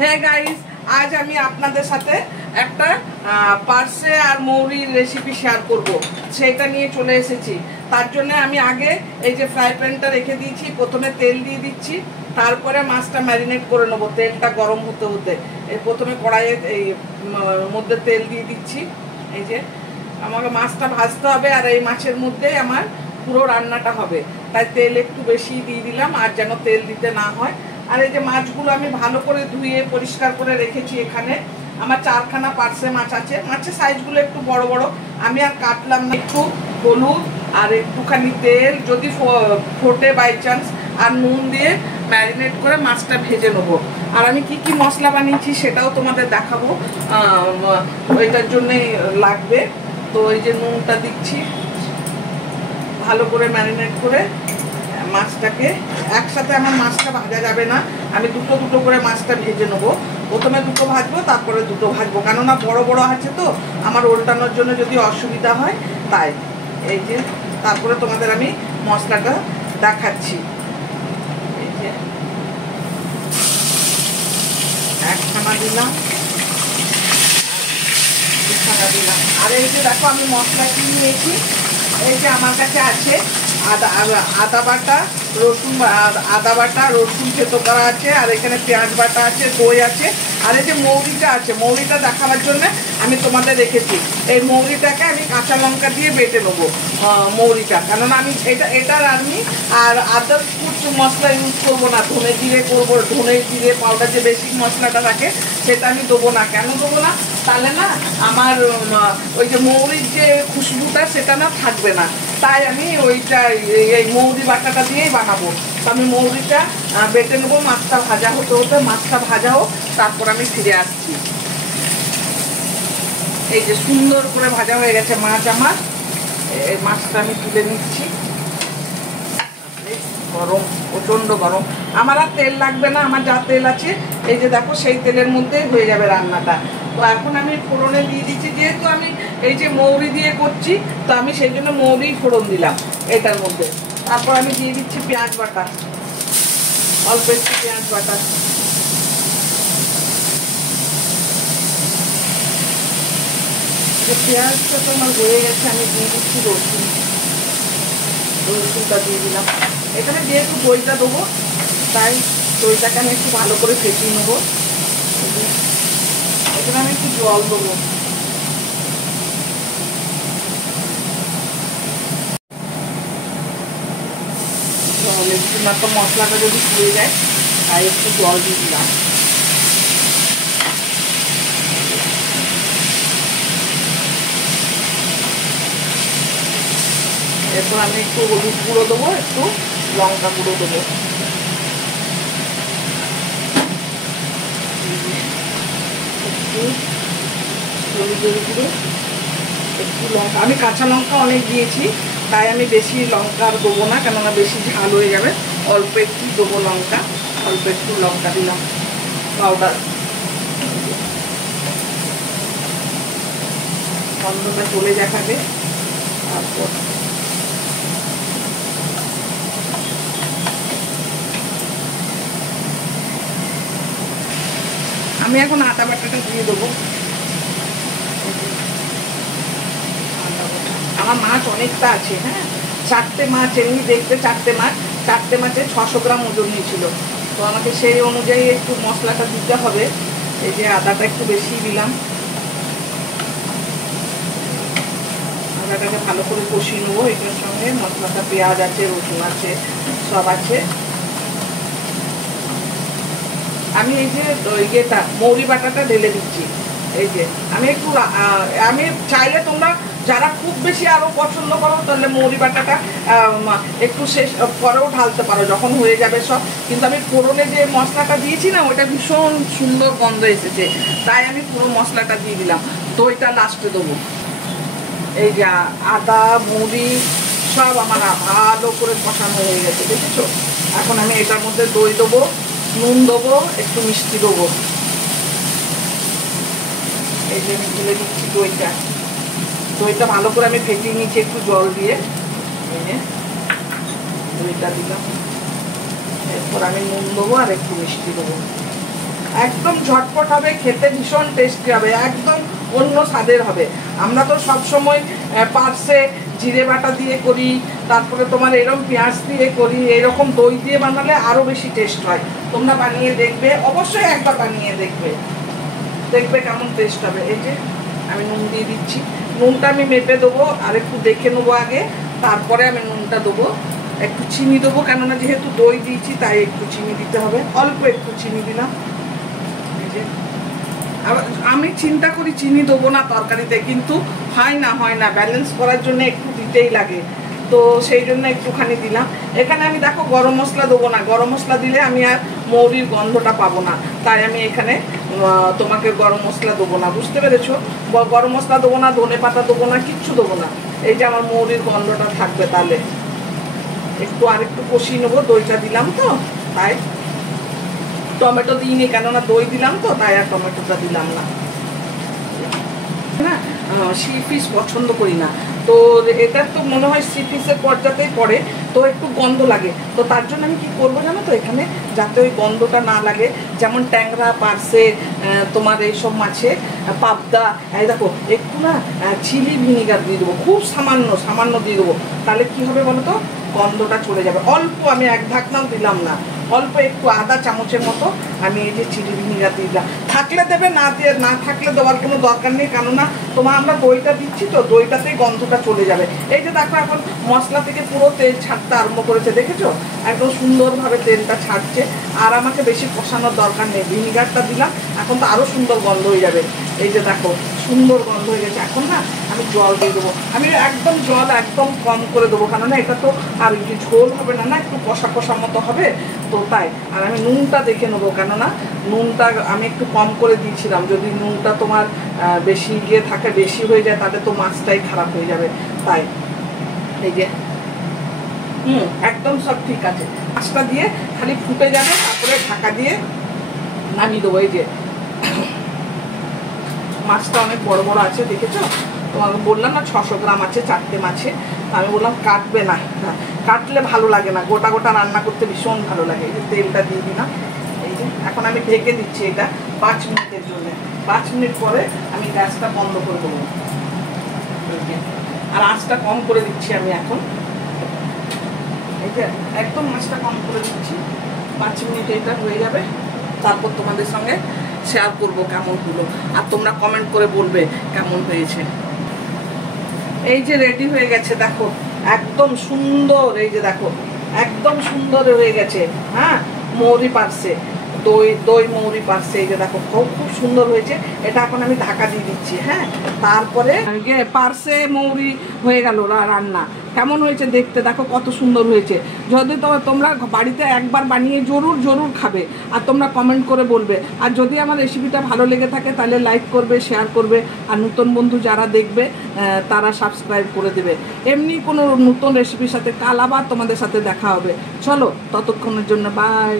হ্যাঁ গাইস, আজ আমি আপনাদের সাথে একটা পার্সে আর মৌরির রেসিপি শেয়ার করব। সেটা নিয়ে চলে এসেছি। তার জন্য আমি আগে এই যে ফ্রাই প্যানটা রেখে দিয়েছি, প্রথমে তেল দিয়ে দিচ্ছি, তারপরে মাছটা ম্যারিনেট করে নেবো। তেলটা গরম হতে হতে এই প্রথমে কড়াইয়ে এই মধ্যে তেল দিয়ে দিচ্ছি। এই যে আমাকে মাছটা ভাজতে হবে, আর এই মাছের মধ্যেই আমার পুরো রান্নাটা হবে, তাই তেল একটু বেশি দিয়ে দিলাম, আর যেন তেল দিতে না হয়। আর এই যে মাছগুলো আমি ভালো করে ধুয়ে পরিষ্কার করে রেখেছি। এখানে আমার 4খানা পার্সে মাছ আছে। মাছের সাইজগুলো একটু বড় বড়, আমি আর কাটলাম না। একটু হলুদ আর একটুখানি তেল, যদি ফোটে বাই চান্স, আর নুন দিয়ে ম্যারিনেট করে মাছটা ভেজে নেবো। আর আমি কি কি মশলা বানিয়েছি সেটাও তোমাদের দেখাবো, ওইটার জন্যই লাগবে। তো এই যে নুনটা দিচ্ছি, ভালো করে ম্যারিনেট করে মাছটাকে একসাথে, আমার মাছটা ভাজা যাবে না, আমি দুটো দুটো করে মাছটা ভেজে নেবো। প্রথমে দুটো ভাজবো, তারপরে দুটো ভাজবো, কেননা বড় বড় আছে তো আমার উল্টানোর জন্য যদি অসুবিধা হয় তাই। এই যে তারপরে তোমাদের আমি মশলাটা দেখাচ্ছি। এই যে একখানা দিলাম, দুখানা দিলাম। আর এই যে দেখো আমি মশলা কি নিয়েছি। এই যে আমার কাছে আছে আদা বাটা, রসুন থেতো করা আছে, আর এখানে পেঁয়াজ বাটা আছে, দই আছে, আর এই যে মৌরিটা আছে। মৌরিটা দেখাবার জন্য আমি তোমাদের রেখেছি। এই মৌরিটাকে আমি কাঁচা লঙ্কা দিয়ে বেটে নেবো মৌরিটা, কেননা আমি এটার আমি আর আদার্স ফুড মশলা ইউজ করবো না। ধনে জিরে করবো, ধনে জিরে পাউডার যে বেসিক মশলাটা থাকে সেটা আমি দেবো না। কেন দেবো না? তাহলে না আমার ওই যে মৌরির যে খুশবুটা সেটা না থাকবে না, তাই আমি ওইটা এই মৌরি বাটাটা দিয়েই বানাবো। তো আমি মৌরিটা বেটে নেবো। মাছটা ভাজা হতে হতে মাছটা ভাজা হোক, তারপর আমি ফিরে আসছি। এই যে সুন্দর করে ভাজা হয়ে গেছে মাছ আমার। এই মাছটা আমি তুলে নিচ্ছি। গরম, প্রচণ্ড গরম। আমার আর তেল লাগবে না, আমার যা তেল আছে এই যে দেখো সেই তেলের মধ্যেই হয়ে যাবে রান্নাটা। তো এখন আমি ফোড়নে দিয়ে দিচ্ছি, যেহেতু আমি এই যে মৌরি দিয়ে করছি, তো আমি সেই জন্য মৌরি ফোড়ন দিলাম এটার মধ্যে। তারপর আমি দিয়ে দিচ্ছি পেঁয়াজ বাটা, অল্প একটু পেঁয়াজ বাটা। পেঁয়াজটা তো আমার হয়ে গেছে, আমি দিয়ে দিচ্ছি রসুনটা দিয়ে দিলাম। এখানে যেহেতু দইটা দেবো, তাই দইটাকে আমি একটু ভালো করে ফেটিয়ে নেবো। এখানে আমি একটু জল দেবো। জল একটু, না তো মশলাটা যদি পুড়ে যায়, তাই একটু জল দিয়ে দিলাম। এরপর আমি একটু হলুদ গুঁড়ো দেবো, একটু লঙ্কা গুঁড়ো দেবো। একটু হলুদের গুঁড়ো, একটু লঙ্কা। আমি কাঁচা লঙ্কা অনেক দিয়েছি, তাই আমি বেশি লঙ্কা আর দেবো না, কেননা বেশি ঝাল হয়ে যাবে। অল্প একটু দেবো লঙ্কা, অল্প একটু লঙ্কা দিলাম পাউডার। গন্ধটা চলে যাবে। তারপর আমি এখন আদা বাটাটা দিয়ে দেবো। আমার মাছ অনেকটা আছে, হ্যাঁ, 4টে মাছ, এমনি দেখতে 4টে মাছ, 4টে মাছে 600 গ্রাম ওজন নিয়েছিল। তো আমাকে সেই অনুযায়ী একটু মশলাটা দিতে হবে। এই যে আদাটা একটু বেশি দিলাম। আদাটাকে ভালো করে কষিয়ে নেবো এটার সঙ্গে। মশলাটা পেঁয়াজ আছে, রসুন আছে, সব আছে। আমি এই যে ইয়েটা মৌরি বাটাটা ঢেলে দিচ্ছি। এই যে আমি চাইলে তোমরা যারা খুব বেশি আরো পছন্দ করো, তাহলে মৌরি বাটাটা একটু শেষ পরেও ঢালতে পারো যখন হয়ে যাবে সব। কিন্তু আমি ফোড়নে যে মশলাটা দিয়েছি না, ওটা ভীষণ সুন্দর গন্ধ এসেছে, তাই আমি পুরো মশলাটা দিয়ে দিলাম। দইটা লাস্টে দেবো। এই যে আদা মৌরি সব আমার ভালো করে কষানো হয়ে গেছে, দেখেছো? এখন আমি এটার মধ্যে দই দেবো, নুন দেবো, একটু মিষ্টি দেবো। এই যে আমি তুলে দিচ্ছি দইটা ভালো করে আমি ফেটিয়ে নিচ্ছি একটু জল দিয়ে। দইটা দিলাম। এরপর আমি নুন দেবো আর একটু মিষ্টি দেবো। একদম ঝটপট হবে, খেতে ভীষণ টেস্টি হবে, একদম অন্য স্বাদের হবে। আমরা তো সবসময় পার্সে জিরে বাটা দিয়ে করি, তারপরে তোমার এরকম পেঁয়াজ দিয়ে করি, এরকম দই দিয়ে বানালে আরও বেশি টেস্ট হয়। তোমরা বানিয়ে দেখবে, অবশ্যই একবার বানিয়ে দেখবে, দেখবে কেমন টেস্ট হবে। এই যে আমি নুন দিয়ে দিচ্ছি, নুনটা আমি মেপে দেবো, আর একটু দেখে নেবো আগে, তারপরে আমি নুনটা দেবো। একটু চিনি দেবো, কেননা যেহেতু দই দিয়েছি তাই একটু চিনি দিতে হবে, অল্প একটু চিনি দিলাম। এই যে আমি চিন্তা করি চিনি দেবো না তরকারিতে, কিন্তু হয় না, ব্যালেন্স করার জন্য একটু দিতেই লাগে, তো সেই জন্য একটুখানি দিলাম। এখানে আমি দেখো গরম মশলা দেবো না, গরম মশলা দিলে আমি আর মৌরির গন্ধটা পাবো না, তাই আমি এখানে তোমাকে গরম মশলা দেবো না, বুঝতে পেরেছো? গরম মশলা দেবো না, ধনে পাতা দেবো না, কিচ্ছু দেবো না। এই যে আমার মৌরির গন্ধটা থাকবে। তাহলে একটু আর একটু কষিয়ে নেবো, দইটা দিলাম তো তাই। টমেটো দিইনি, কেননা দই দিলাম তো তাই আর টমেটোটা দিলাম না। না সি ফিশ পছন্দ করি না, তো এটা তো মনে হয় সি ফিশের পর্যাতেই পড়ে, তো একটু গন্ধ লাগে, তো তার জন্য আমি কি করবো জানো তো, এখানে যাতে ওই গন্ধটা না লাগে, যেমন ট্যাংরা, পার্সে, তোমার এইসব মাছে, পাবদা, এই দেখো একটু না চিলি ভিনিগার দিয়ে দেবো, খুব সামান্য দিয়ে দেবো, তাহলে কি হবে বলো তো, গন্ধটা চলে যাবে। অল্প, আমি এক ঢাকনাও দিলাম না, অল্প একটু আধা চামচের মতো আমি এই যে চিলি ভিনিগার দিয়ে দিলাম। থাকলে দেবে, না থাকলে দেওয়ার কোনো দরকার নেই, কেননা তোমার আমরা দইটা দিচ্ছি তো, দইটাতেই গন্ধটা চলে যাবে। এই যে দেখো এখন মশলা থেকে পুরো তেল ছাড়তে আরম্ভ করেছে, দেখেছো? একদম সুন্দরভাবে তেলটা ছাড়ছে, আর আমাকে বেশি কষানোর দরকার নেই, ভিনিগারটা দিলাম, এখন তো আরও সুন্দর গন্ধ হয়ে যাবে। এই যে দেখো সুন্দর গন্ধ হয়ে গেছে। এখন না আমি জল দিয়ে দেবো, আমি একদম জল একদম কম করে দেবো, কেননা এটা তো আর ঝোল হবে না, একটু কষা মতো হবে, তো তাই। আর আমি নুনটা দেখে নেবো, কেননা নুনটা আমি একটু কম করে দিয়েছিলাম, যদি নুনটা তোমার বেশি গিয়ে থাকে, বেশি হয়ে যায়, তাহলে তো মাছটাই খারাপ হয়ে যাবে, তাই। এই যে একদম সব ঠিক আছে, মাছটা দিয়ে খালি ফুটে যাবে, তারপরে ঢাকা দিয়ে নামিয়ে দেবো। এই যে মাছটা অনেক বড় বড় আছে, দেখেছো? তোমাকে বললাম না 600 গ্রাম আছে 4টে মাছে, আমি বললাম কাটবে না, কাটলে ভালো লাগে না, গোটা গোটা রান্না করতে ভীষণ ভালো লাগে। এই যে তেলটা দিয়ে দিলাম, এই যে এখন আমি ঢেকে দিচ্ছি এটা 5 মিনিটের জন্য। 5 মিনিট পরে আমি গ্যাসটা বন্ধ করে দেবো, আর আঁচটা কম করে দিচ্ছি আমি এখন। এই যে একদম আঁচটা কম করে দিচ্ছি, 5 মিনিট এটা হয়ে যাবে, তারপর তোমাদের সঙ্গে শেয়ার করবো কেমন হলো, আর তোমরা কমেন্ট করে বলবে কেমন হয়েছে। এই যে রেডি হয়ে গেছে, দেখো একদম সুন্দর, এই যে দেখো একদম সুন্দর হয়ে গেছে। হ্যাঁ, মৌরি পার্সে, দই মৌরি পার্সে, এই যে দেখো খুব সুন্দর হয়েছে। এটা এখন আমি ঢাকা দিয়ে দিচ্ছি। হ্যাঁ, তারপরে পার্সে মৌরি হয়ে গেল রান্না। কেমন হয়েছে দেখতে, দেখো কত সুন্দর হয়েছে। যদি তোমরা বাড়িতে একবার বানিয়ে জরুর খাবে, আর তোমরা কমেন্ট করে বলবে। আর যদি আমার রেসিপিটা ভালো লেগে থাকে তাহলে লাইক করবে, শেয়ার করবে, আর নতুন বন্ধু যারা দেখবে তারা সাবস্ক্রাইব করে দেবে। এমনি কোনো নতুন রেসিপির সাথে কাল আবার তোমাদের সাথে দেখা হবে। চলো, ততক্ষণের জন্য বাই।